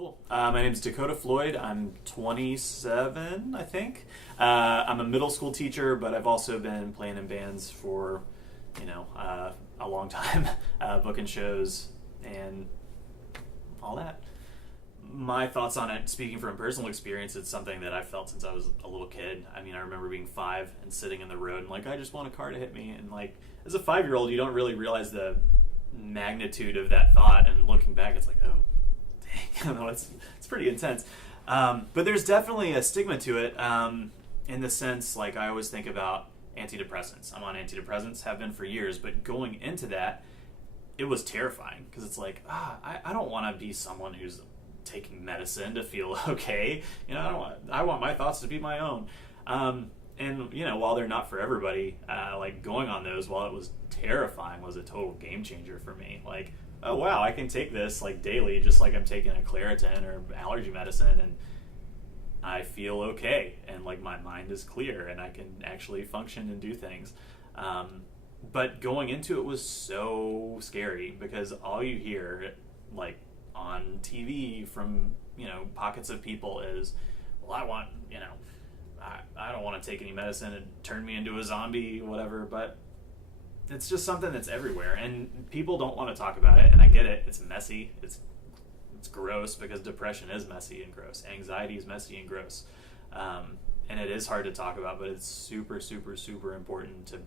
Cool. My name's Dakota Floyd. I'm 27, I think. I'm a middle school teacher, but I've also been playing in bands for, a long time, booking shows and all that. My thoughts on it, speaking from personal experience, it's something that I've felt since I was a little kid. I mean, I remember being 5 and sitting in the road and I just want a car to hit me. And as a 5-year-old, you don't really realize the magnitude of that thought. And looking back, it's oh, dang, it's pretty intense. But there's definitely a stigma to it in the sense, I always think about antidepressants. I'm on antidepressants, have been for years, but going into that, it was terrifying because it's I don't want to be someone who's taking medicine to feel okay. I want my thoughts to be my own. And while they're not for everybody, going on those, while it was terrifying, was a total game changer for me. Oh wow, I can take this daily, just like I'm taking a Claritin or allergy medicine, and I feel okay, and my mind is clear, and I can actually function and do things. But going into it was so scary because all you hear, on TV from pockets of people is, well, I don't want to take any medicine and turn me into a zombie, whatever. But it's just something that's everywhere, and people don't want to talk about it. And I get it; it's messy, it's gross because depression is messy and gross. Anxiety is messy and gross, and it is hard to talk about. But it's super, super, super important to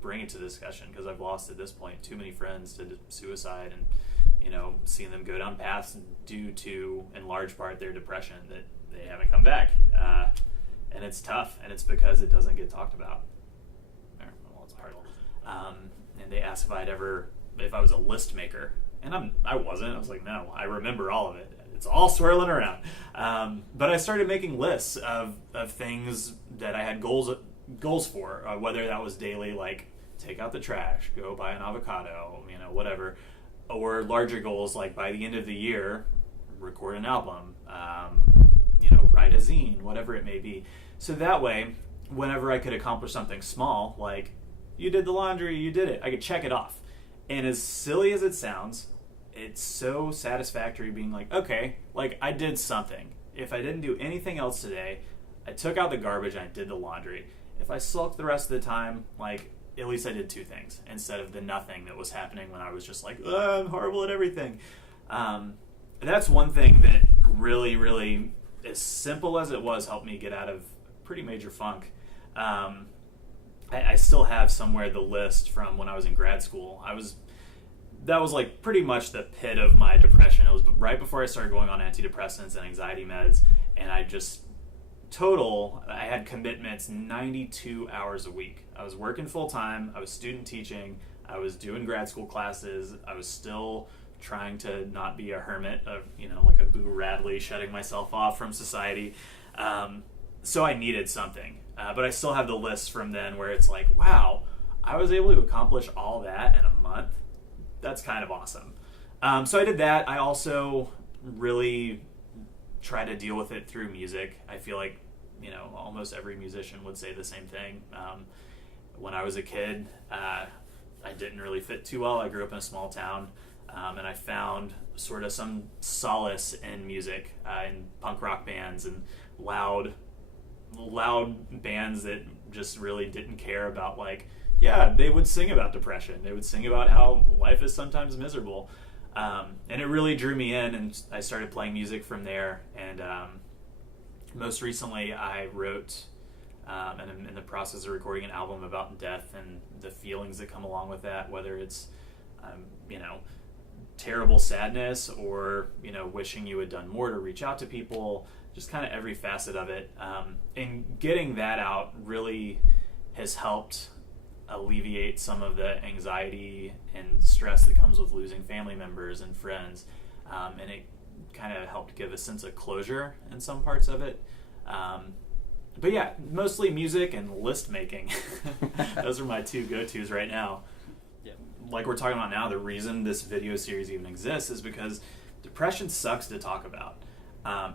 bring it to discussion because I've lost at this point too many friends to suicide and seeing them go down paths due to, in large part, their depression that they haven't come back. And it's tough, and it's because it doesn't get talked about. Well, it's hard. And they asked if I was a list maker, and I wasn't. I was no, I remember all of it. It's all swirling around. But I started making lists of things that I had goals for, whether that was daily, take out the trash, go buy an avocado, whatever, or larger goals by the end of the year, record an album, write a zine, whatever it may be. So that way, whenever I could accomplish something small, you did the laundry, you did it, I could check it off. And as silly as it sounds, it's so satisfactory being okay, I did something. If I didn't do anything else today, I took out the garbage and I did the laundry. If I sulked the rest of the time, at least I did 2 things instead of the nothing that was happening when I was just I'm horrible at everything. That's one thing that really, really, as simple as it was, helped me get out of a pretty major funk. I still have somewhere the list from when I was in grad school. That was pretty much the pit of my depression. It was right before I started going on antidepressants and anxiety meds, and I had commitments 92 hours a week. I was working full time, I was student teaching, I was doing grad school classes, I was still trying to not be a hermit of, a Boo Radley, shutting myself off from society. So I needed something. But I still have the list from then where it's wow, I was able to accomplish all that in a month. That's kind of awesome. So I did that. I also really try to deal with it through music. I feel almost every musician would say the same thing. When I was a kid, I didn't really fit too well. I grew up in a small town, and I found sort of some solace in music, in punk rock bands and loud bands that just really didn't care about they would sing about depression. They would sing about how life is sometimes miserable. And it really drew me in, and I started playing music from there. And most recently, I wrote, and I'm in the process of recording an album about death and the feelings that come along with that, whether it's, terrible sadness or, wishing you had done more to reach out to people, just kind of every facet of it. And getting that out really has helped alleviate some of the anxiety and stress that comes with losing family members and friends, and it kind of helped give a sense of closure in some parts of it. But yeah, mostly music and list making. Those are my 2 go-tos right now. Yeah. Like we're talking about now, the reason this video series even exists is because depression sucks to talk about.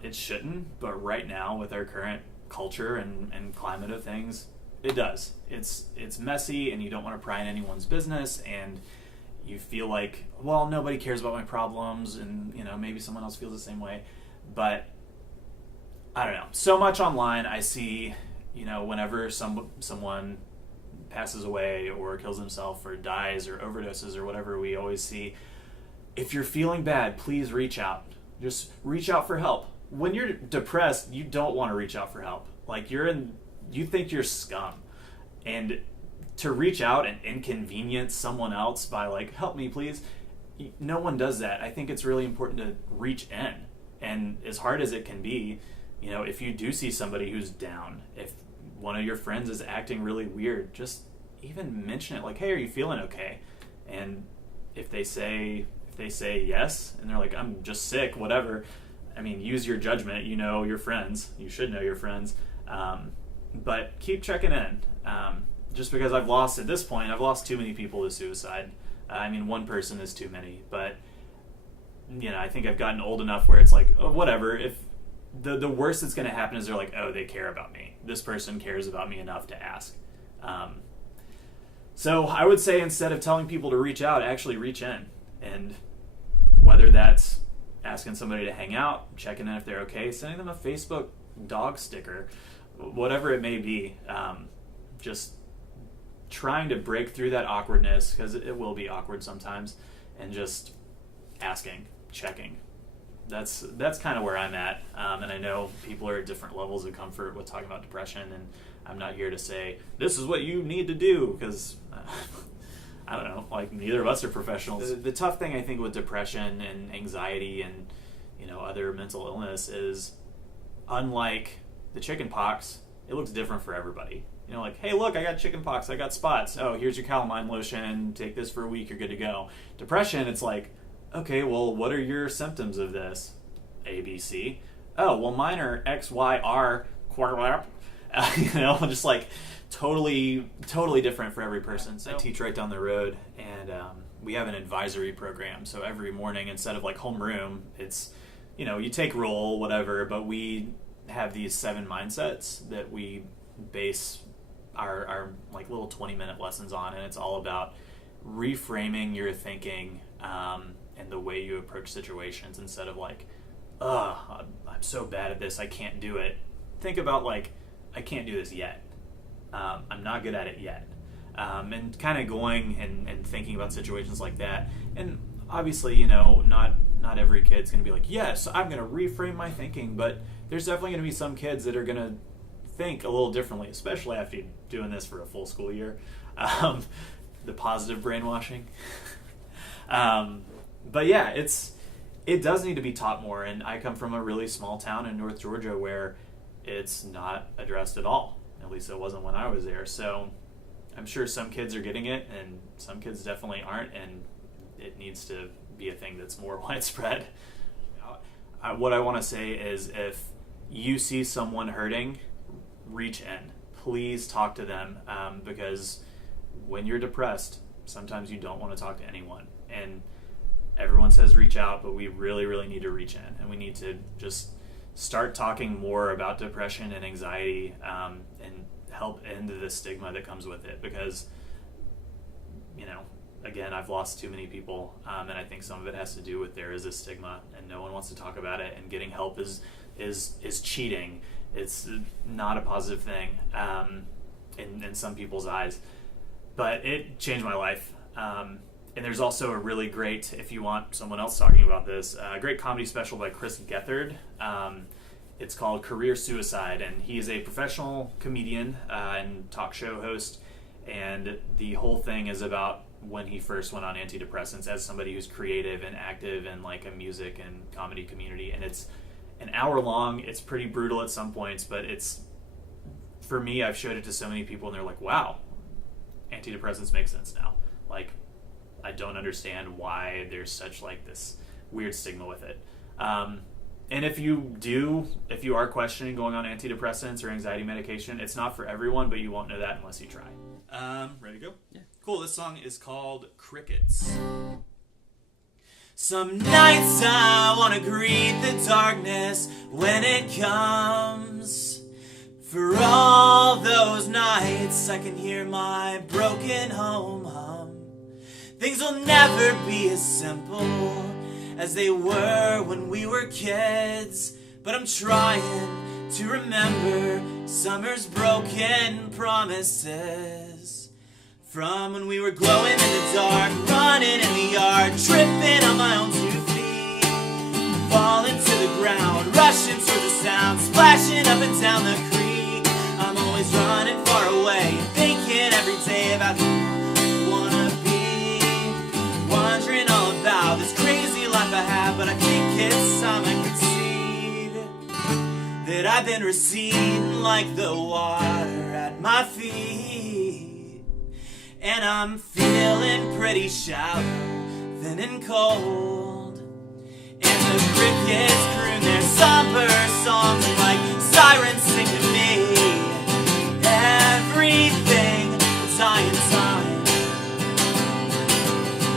It shouldn't, but right now with our current culture and climate of things, it does. It's messy, and you don't want to pry in anyone's business, and you feel nobody cares about my problems, and maybe someone else feels the same way. But I don't know. So much online I see, whenever someone passes away or kills himself or dies or overdoses or whatever, we always see, if you're feeling bad, please reach out. Just reach out for help. When you're depressed, you don't want to reach out for help. Like, you think you're scum. And to reach out and inconvenience someone else by like, help me please, no one does that. I think it's really important to reach in. And as hard as it can be, if you do see somebody who's down, if one of your friends is acting really weird, just even mention it, like, hey, are you feeling okay? And if they say yes, and they're like, I'm just sick, whatever, I mean, use your judgment. Your friends. You should know your friends. But keep checking in. Just because I've lost too many people to suicide. One person is too many. But, I think I've gotten old enough where it's like, oh, whatever. If the worst that's going to happen is they're like, oh, they care about me. This person cares about me enough to ask. So I would say, instead of telling people to reach out, actually reach in. And whether that's asking somebody to hang out, checking in if they're okay, sending them a Facebook dog sticker, whatever it may be, just trying to break through that awkwardness, because it will be awkward sometimes, and just asking, checking. That's kind of where I'm at, and I know people are at different levels of comfort with talking about depression, and I'm not here to say, this is what you need to do, because I don't know, like, neither of us are professionals. The tough thing, I think, with depression and anxiety and, other mental illness is, unlike the chicken pox, it looks different for everybody. Like, hey, look, I got chicken pox, I got spots. Oh, here's your calamine lotion, take this for a week, you're good to go. Depression, it's like, okay, well, what are your symptoms of this? A, B, C. Oh, well, mine are X, Y, R, just like totally different for every person. So I teach right down the road, and we have an advisory program. So every morning, instead of like homeroom, it's, you take roll, whatever, but we have these 7 mindsets that we base our like little 20-minute lessons on, and it's all about reframing your thinking and the way you approach situations. Instead of like, I'm so bad at this, I can't do it. Think about like, I can't do this yet. I'm not good at it yet. And kind of going and thinking about situations like that. And obviously, not every kid's going to be like, yes, I'm going to reframe my thinking, but there's definitely going to be some kids that are going to think a little differently, especially after doing this for a full school year. The positive brainwashing. But yeah, it does need to be taught more, and I come from a really small town in North Georgia where it's not addressed at all. At least it wasn't when I was there. So I'm sure some kids are getting it, and some kids definitely aren't, and it needs to be a thing that's more widespread. What I want to say is, if you see someone hurting, reach in. Please talk to them, because when you're depressed, sometimes you don't want to talk to anyone. And everyone says reach out, but we really, really need to reach in, and we need to just start talking more about depression and anxiety, and help end the stigma that comes with it, because again, I've lost too many people, and I think some of it has to do with there is a stigma and no one wants to talk about it, and getting help is cheating. It's not a positive thing in some people's eyes, but it changed my life. And there's also a really great, if you want someone else talking about this, a great comedy special by Chris Gethard. It's called Career Suicide, and he's a professional comedian and talk show host, and the whole thing is about when he first went on antidepressants as somebody who's creative and active in like a music and comedy community. And it's an hour long. It's pretty brutal at some points, but it's, for me, I've showed it to so many people and they're like, wow, antidepressants make sense now. Like, I don't understand why there's such like this weird stigma with it. And if you are questioning going on antidepressants or anxiety medication, it's not for everyone, but you won't know that unless you try. Ready to go? Yeah. Cool. This song is called Crickets. Some nights I want to greet the darkness when it comes. For all those nights I can hear my broken home hum. Things will never be as simple as they were when we were kids. but I'm trying to remember summer's broken promises. From when we were glowing in the dark, running in the yard, tripping on my own 2 feet, falling to the ground, rushing through the sound, splashing up and down the creek. I'm always running far away, thinking every day about who I wanna be, wondering all about this crazy life I have. But I think it's time I concede that I've been receding like the water at my feet, and I'm feeling pretty shallow, thin and cold. And the crickets croon their somber songs like sirens sing to me. Everything will die in time.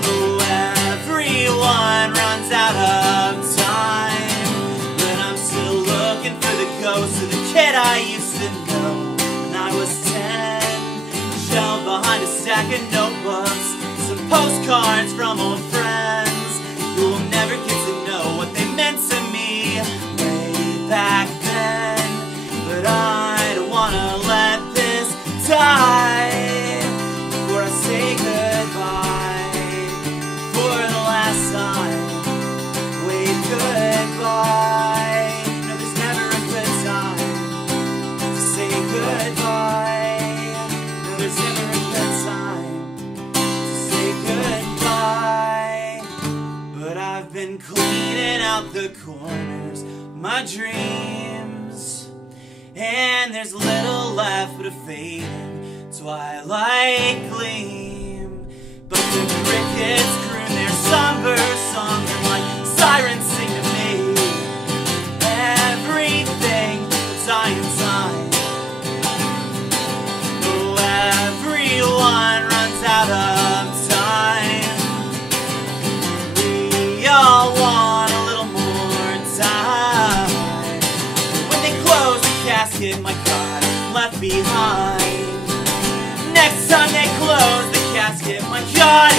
Oh, everyone runs out of time, but I'm still looking for the ghost of the kid I used to know when I was 10. Shelved behind a stack of notebooks, some postcards from old friends who will never get to know what they meant to me way back then. But I don't wanna let this die before I say goodbye for the last time. Wave goodbye. No, there's never a good time to say goodbye. No, there's never a good time to say goodbye. But I've been cleaning out the corners of my dreams, and there's little left but a fading twilight gleam. But the crickets croon their somber songs and like sirens sing to me. Everything will die in time. Oh, everyone runs out of time. We all want a little more time. When they close the casket, my God left behind. Next time they close the casket, my God